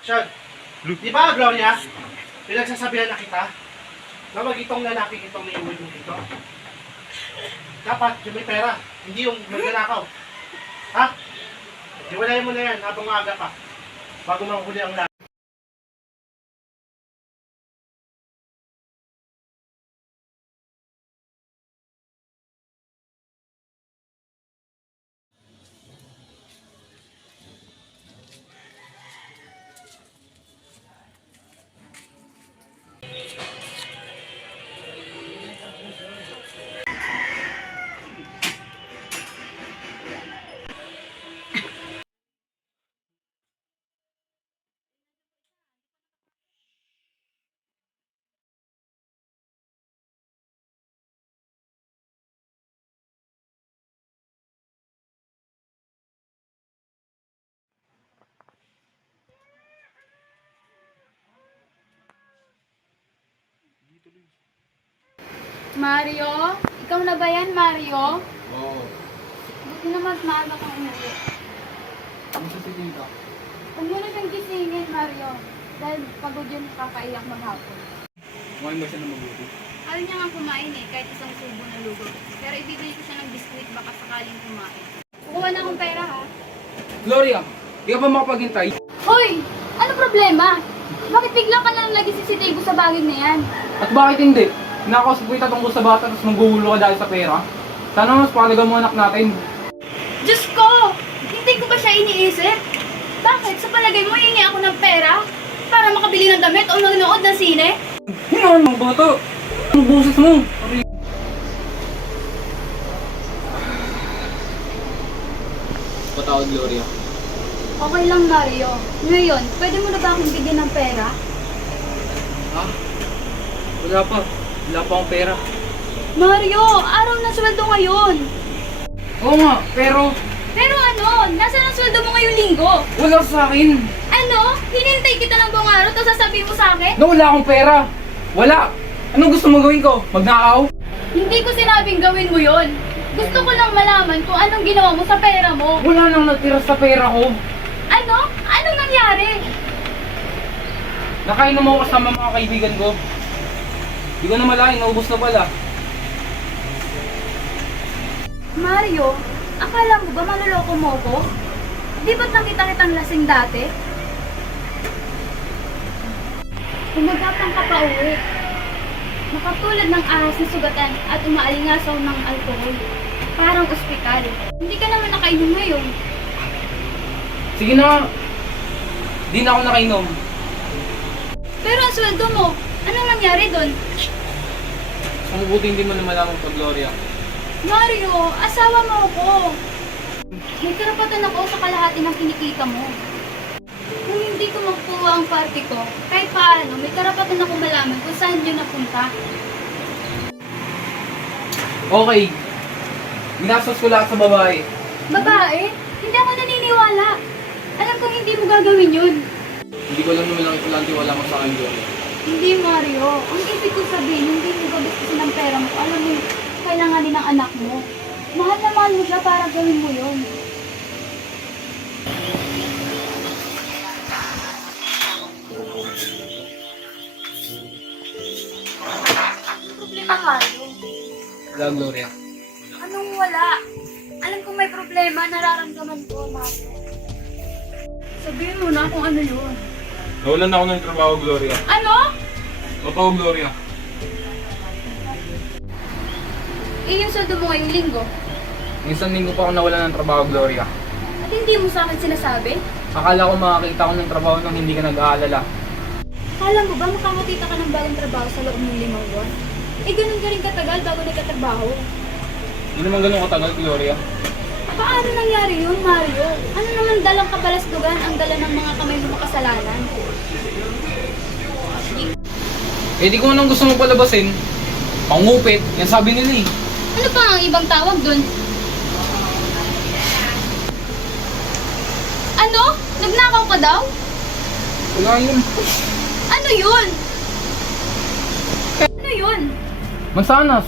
Sean, di ba, Gloria? Pinagsasabihan na kita na wag itong lalaki itong naiuwi mo dito. Dapat yung may pera, hindi yung magnanakaw. Ha? Iwalayin mo na yan habang maaga pa. Bago manghuli ang lahat. Mario? Ikaw na ba yan, Mario? Oo. Buti naman maaga kang umuwi. Ano sa siling ka? Huwag mo na siyang gisingin, Mario. Dahil pagod yun, kakaiyak maghapon. Kumain ba siya ng mabuti? Ayaw niya nga kumain kahit isang subo na lugaw. Pero ibibili ko siya ng biskuit baka sakaling kumain. Kukuha na akong pera, ha? Gloria, di ka ba makapaghintay? Hoy! Ano problema? Bakit bigla ka na lagi sisitibo sa bagay na yan? At bakit hindi? Kinakausap ko yung tungkol sa bata tapos manggugulo ka dahil sa pera? Sana mas palaga mo anak natin. Diyos ko! Hindi ko ba siya iniisip? Bakit? Sa palagay mo, hihingi ako ng pera? Para makabili ng damit o manonood ng sine? Hinaan mo bata! Ang busis mo! Patawad, Gloria. Okay lang, Mario. Ngayon, pwede mo na ba akong bigyan ng pera? Ha? Wala pa. Wala pa akong pera. Mario, araw na sweldo ngayon. Oo nga, pero Pero ano, nasaan ang sweldo mo ngayong linggo? wala sa akin. Ano? Hinintay kita ng buong araw tapos sasabihin mo sa akin? Na wala akong pera. Wala. Anong gusto mo gawin ko? Magnakaw? Hindi ko sinabing gawin mo yon. Gusto ko lang malaman kung anong ginawa mo sa pera mo. Wala nang natira sa pera ko. Ano? Anong nangyari? Nakainom ako kasama mga kaibigan ko. Hindi ko na malaking, naubos na pala. Mario, akala mo ba manloloko mo ko? Di ba't nakita kitang lasing dati? Umagapang ka pa uwi. Nakatulad ng ahas na sugatan at umaalingasaw ng alkohol. Parang ospital. Hindi ka naman nakainom ngayon. Sige na. Di na ako nakainom. Pero ang sweldo mo, anong nangyari doon? Ang mabuti hindi mo na malaman pa, Gloria. Mario, asawa mo ako. May karapatan ako sa kalahati ng kinikita mo. Kung hindi ko makukuha ang party ko, kahit paano, may karapatan ako malaman kung saan yun napunta. Okay. Ginastos ko lahat sa babae. Babae, hindi ako naniniwala. Alam kong hindi mo gagawin yun. Hindi ko lang naman lang ipulante wala mo sa akin, Gloria. Hindi, Mario. Ang ibig ko sabihin, hindi mo gagastos ng pera mo. Alam mo, kailanganin ng anak mo. Mahal na mahal mo siya para gawin mo yun. Anong problema, Mario? Wala, Gloria. Anong wala? Alam kong may problema, nararamdaman ko, Mario. Sabihin mo na kung ano yun. Nawalan ako ng trabaho, Gloria. Ano? Totoo, Gloria. Yung sweldo mo ngayong linggo. Isang linggo pa ako nawalan ng trabaho, Gloria. At hindi mo sa akin sinasabi? Akala ko makakita ko ng trabaho nang hindi ka nag-aalala. Kala mo ba makakakita ka ng bagong trabaho sa loob ng 5 buwan? Eh, ganun ka rin katagal bago nagkatrabaho. Hindi naman ganun katagal, Gloria. Paano nangyari yun, Mario? Ano naman dalang kabalasdugan ang dala ng mga kamay mo makasalanan? Eh di ko nang gusto mo palabasin. Pangupit, yan sabi nila eh. Ano pa ang ibang tawag dun? Ano? Nagnakaw ka daw? Wala yun. Ano yun? Ano yun? Mansanas.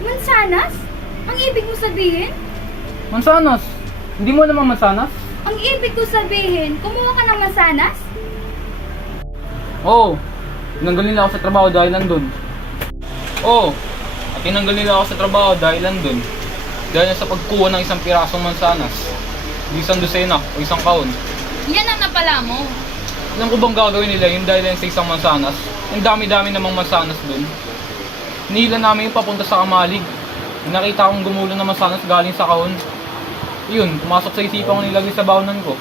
Mansanas? Ang ibig mo sabihin? Mansanas. Hindi mo naman mansanas? Ang ibig ko sabihin, kumuha ka ng mansanas? Oo. Tinanggal nila ako sa trabaho dahil nandun. Oo. At tinanggal nila ako sa trabaho dahil nandun. Dahil sa pagkuha ng isang pirasong mansanas. Isang dosena o isang kaon. Yan ang napala mo. Alam ko bang gagawin nila yung dahil sa isang mansanas? Yung dami-dami namang mansanas dun. Nila namin yung papunta sa kamalig. Nakita akong gumulo na mansanas galing sa kaon. Yun, pumasok sa isipan ko nilagay sa baonan ko.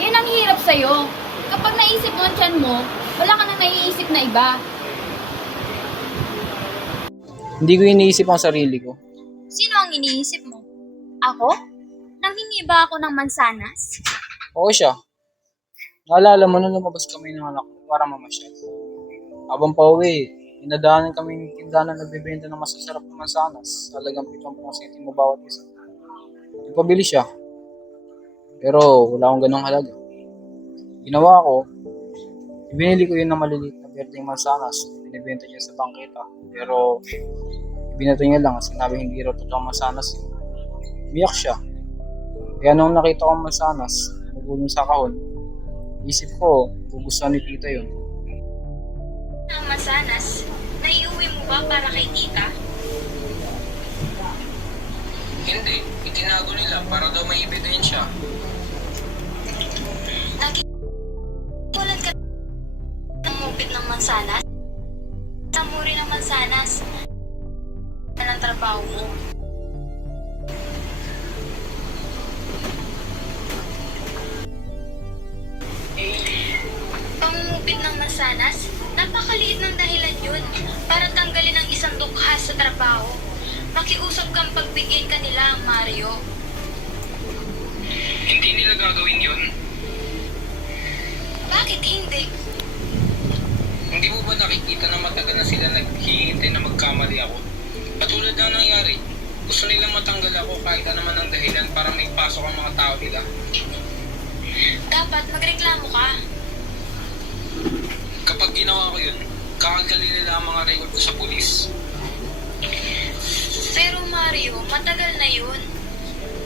Yan ang hirap sa'yo. Kapag naisip mo ang tiyan mo, wala ka nang naiisip na iba. Hindi ko iniisip ang sarili ko. Sino ang iniisip mo? Ako? Nanghingi ba ako ng mansanas? Oo siya. Naalala mo nung lumabas kami ng anak ko para mamasyal. Habang pauwi, inadaanan kami ng tindahan na nagbebenta ng masasarap na mansanas. Talagang 70 sentimo bawat isa. Nagpabili siya. Pero wala akong ganong halaga. Ginawa ko, ibinili ko yun ng maliliit na berdeng mansanas. Binibenta niya sa bangketa. Pero ibinato niya lang at sinabi hindi raw totoong mansanas. Umiyak siya. Kaya nung nakita ko ang mansanas, nagulong sa kahon, isip ko, gugustuhan ni tita yun. Ang mansanas, naiuwi mo ba para kay tita? Hindi, itinago nila para daw may ebidensya. Nagiulan ka ng mupit ng mansanas? Samuri ng mansanas na ng trabaho mo. Pangungupit ng mansanas? Napakaliit ng dahilan yun para tanggalin ang isang dukha sa trabaho. Makiusap kang pagbigyan kanila, Mario. Hindi nila gagawin yun. Bakit hindi? Hindi mo ba nakikita na matagal na sila naghihintay na magkamali ako? Patulad na nangyari, gusto nilang matanggal ako kahit ano naman ang dahilan para may pasok ang mga tao nila. Dapat magreklamo ka. Kapag ginawa ko yun, kakalkalin nila ang mga record ko sa pulis. Pero Mario, matagal na yun.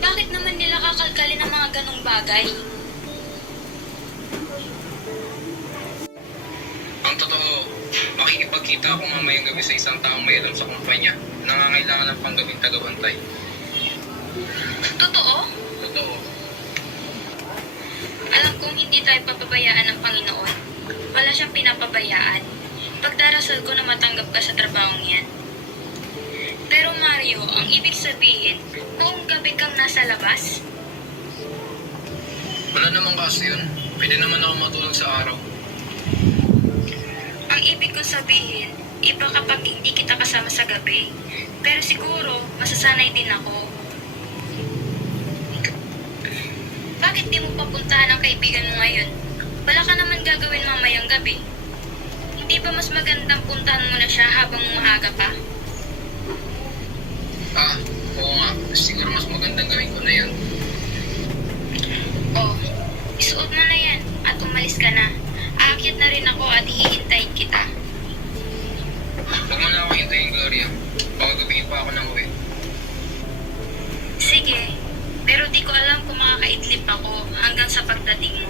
Bakit naman nila kakalkalin ang mga ganong bagay? Ang totoo, makikipagkita ako mamayang gabi sa isang taong may alam sa kumpanya. Nangangailangan ng panggabing tagabantay. Totoo? Totoo. Alam kong hindi tayo papabayaan ng Panginoon. Wala siyang pinapabayaan. Pagdarasal ko na matanggap ka sa trabahong yan. Pero Mario, ang ibig sabihin, noong gabi kang nasa labas? Wala namang kaso yun. Pwede naman ako matulog sa araw. Ang ibig kong sabihin, iba kapag hindi kita kasama sa gabi. Pero siguro, masasanay din ako. Bakit di mo papuntahan ang kaibigan mo ngayon? Wala ka naman gagawin mamayang gabi. Hindi ba mas magandang puntahan mo na siya habang maaga pa? Oo nga. Siguro mas magandang gawin ko na yun. Oh, isuot mo na yan at umalis ka na. Aakyat na rin ako at hihintayin kita. Huwag mo na ako hintayin, Gloria. Pagagabihin pa ako ng uwi. Sige, pero di ko alam kung makakaidlip ako hanggang sa pagdating mo.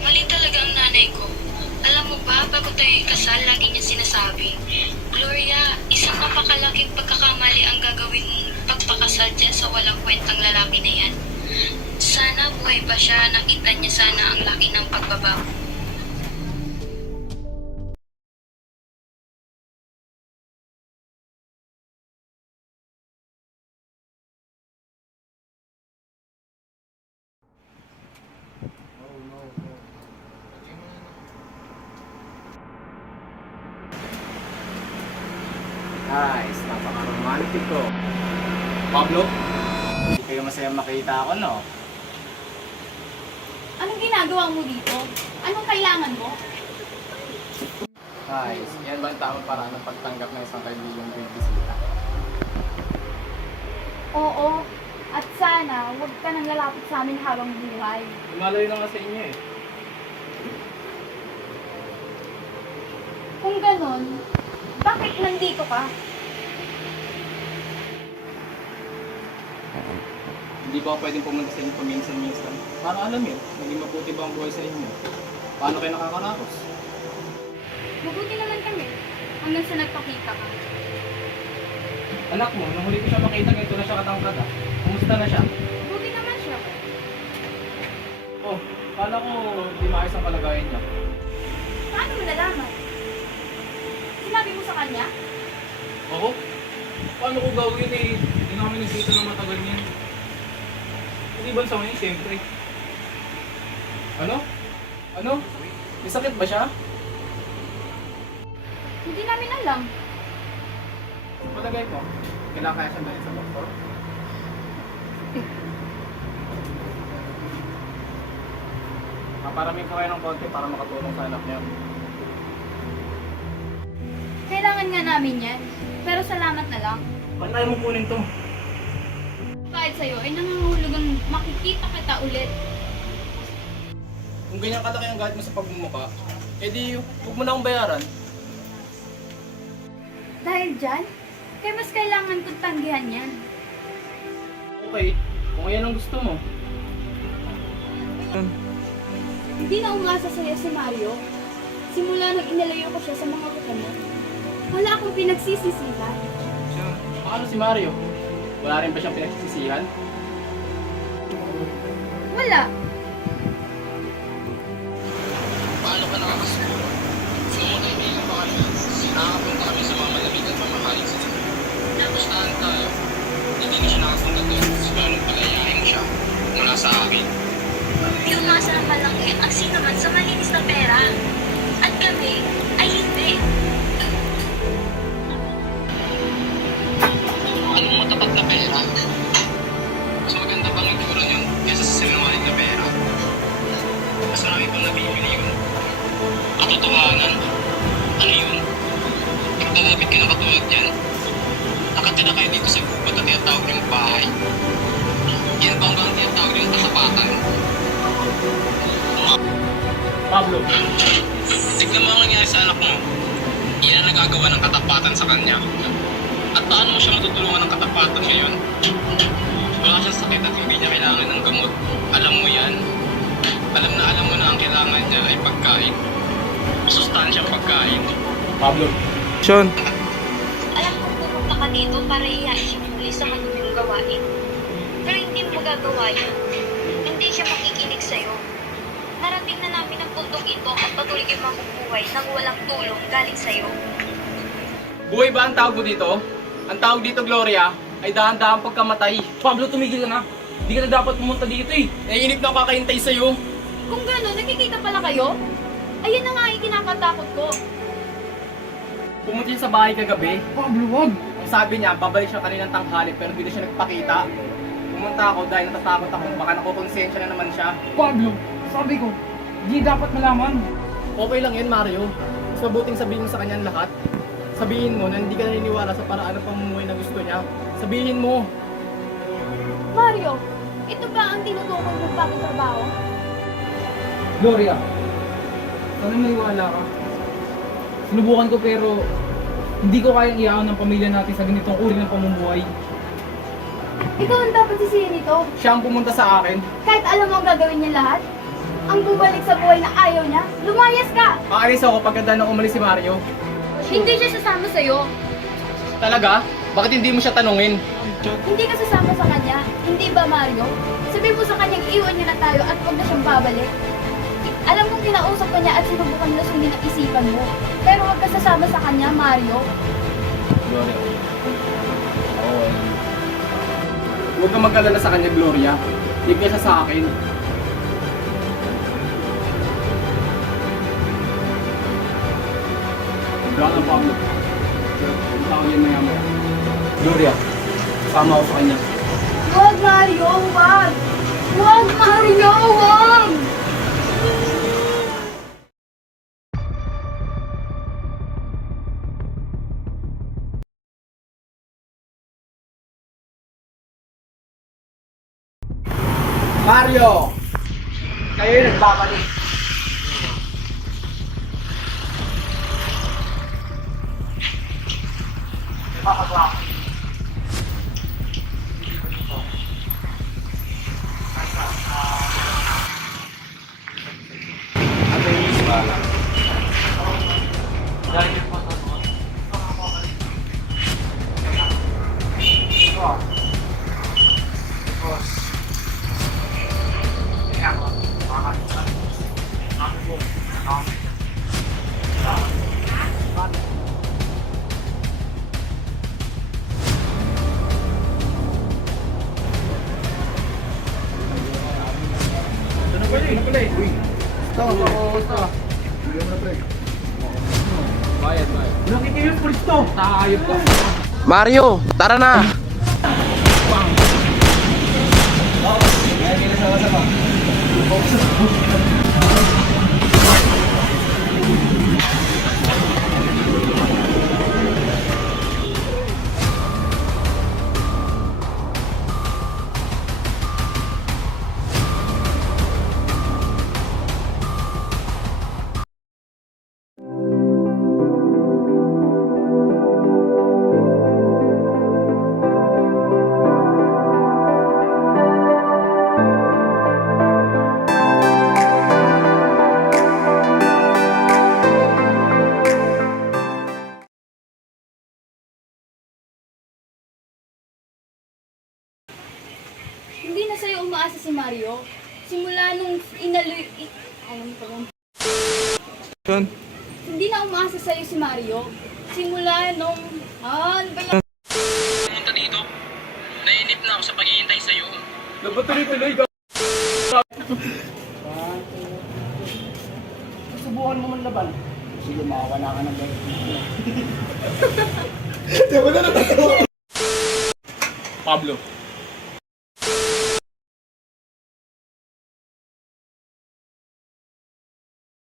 Mali talaga ang nanay ko. Alam mo ba, bago tayo ikasal, lagi niya sinasabi, Gloria, isang napakalaking pagkakamali ang gagawin mong pagpakasal dyan sa walang kwentang lalaki na yan. Sana buhay pa siya, nakita niya sana ang laki ng pagbabago. Guys, napaka-romantic ko. Pablo? Hindi kayo masaya makita ako, no? Anong ginagawa mo dito? Anong kailangan mo? Guys, yan ba ang tamang paraan ng pagtanggap ng isang kaibigang bibisita? Oo, at sana huwag ka nang lalapit sa amin habang buhay. Lumalayo na nga sa inyo eh. Kung ganon, bakit nandito ka? Hindi ba ako pwedeng pumunta sa inyo paminsan-minsan? Para alam yun, maging mabuti ba ang buhay sa inyo? Paano kayo nakakaraos? Mabuti naman kami. Hanggang sa nagpakita ka. Anak mo, nung huli ko siya makita, ganito na siya katangkad ah. Kumusta na siya? Mabuti naman siya. Oh, kala ko di maayos ang kalagayan niya. Paano mo nalaman? Sinabi mo sa kanya? Oo? Paano ko gawin eh? Hindi namin nagkita ng matagal niyan. Hindi ba sa ngayon, siyempre. Ano? Ano? May sakit ba siya? Hindi namin alam. Palagay ko, kailangan kaya siyang dalhin sa doktor? Paparaming ko kayo ng konti para makatulong sa anak niya. Kailangan nga namin yan. Pero salamat na lang. Ba't tayo mo kunin to? Kahit sa'yo ay nangangahulugang makikita kita ulit. Kung ganyan kalaki ang galit mo sa pagmumukha, edi huwag mo na akong bayaran. Dahil dyan, kaya mas kailangan kong tanggihan yan. Okay, kung yan ang gusto mo. Hindi na umasa sa'yo si Mario. Simula nang inalayo ko siya sa mga kuta mo. Wala akong pinagsisisihan. Paano si Mario? Wala rin ba siyang pinagsisisihan? Wala. Paano ka nakakasiguro? Sa mga kaibigan pa kami, nakakapunta kami sa mga malamig at mamahaling sa sila. Kagustahan tayo. Hindi na siya nakapunta doon. Siguro nung palayain mo siya mula sa akin. Di umasa ng malaki ang sinaman sa malinis na pera. At kami ay hindi. Anong matapat na pera? Mas maganda bang itsura yun kaysa sa sinungaling na pera? Mas marami pang nabibili yun. Katotohanan? Ano yun? Nagdalapit ka na katulad yan? Nakatira kayo dito sa gubat na tinatawag yung bahay. Yan ba ang tinatawag yung katapatan? Pablo, Tignan mo ang nangyari sa anak mo. Yan ang nagagawa ng katapatan sa kanya. At paano mo siya matutulungan ng katapatan ngayon? Wala siyang sakit at hindi niya kailangan ng gamot. Alam mo yan. Alam mo na ang kailangan niya ay pagkain. Masustansyang pagkain. Pablo. Alam kong pumunta ka dito para iyain siya muli sa kanyang gawain. Pero hindi mo magagawa yun. Hindi siya makikinig sa'yo. Narating na namin ang puntong ito at patuloy kayong mabubuhay nang walang tulong galing sa'yo. Buhay ba ang tawag mo dito? Ang tawag dito, Gloria, ay dahan-dahan pagkamatay. Pablo, tumigil ka na. Hindi ka na dapat pumunta dito eh. Naiinip na ako kakahintay sa'yo. Kung gano'n, nakikita pala kayo? Ayun na nga yung kinakatakot ko. Pumunta siya sa bahay kagabi. Pablo, wag. Ang sabi niya, babalik siya kaninang tanghali pero hindi na siya nagpakita. Pumunta ako dahil natatakot ako. Baka nakukonsensya na naman siya. Pablo, sabi ko, hindi dapat malaman. Okay lang yan, Mario. Mas mabuting sabihin mo sa kanya ang lahat. Sabihin mo na hindi ka naniniwala sa paraan ng pamumuhay na gusto niya. Sabihin mo. Mario, ito ba ang tinutukoy mong bagong trabaho? Gloria, sana maiwala ka. Sinubukan ko pero hindi ko kayang iyaon ng pamilya natin sa ganitong uri ng pamumuhay. Ikaw ang dapat sisihin nito. Siya ang pumunta sa akin. Kahit alam mo ang gagawin niya lahat, ang bumalik sa buhay na ayaw niya, lumayas ka! Aalis ako pagkanda nang umalis si Mario. Hindi siya sasama sa'yo. Talaga? Bakit hindi mo siya tanungin? Hindi ka sasama sa kanya. Hindi ba, Mario? Sabihin mo sa kanyang iwan niya na tayo at huwag na siyang babalik. Alam kong kinausap ka niya at sinubukan lasungin ang isipan mo. Pero huwag ka sasama sa kanya, Mario. Gloria. Oo. Huwag kang mag-alala sa kanya, Gloria. Hindi siya sa akin. Wala ka, Pablo. Punta ko yan maya-maya. Gloria, kasama ako sa kanya. Huwag, Mario! Huwag! Huwag, Mario! Huwag! Mario! Kayo yung nagbabalik. ko na eh. Uy. Bayad. Nakikiyos pulis to. Taayop ka. Mario, tara na! Hindi na sa'yo umaasa si Mario. Simula nung alam mo ba? Hindi na umaasa sa'yo si Mario. Simula nung... ano ba yan? Pumunta dito. Nainip na ako sa paghihintay sa'yo. Dapat tuloy-tuloy. Subukan mo man laban. Sige, makawala ka ng balik. Pablo,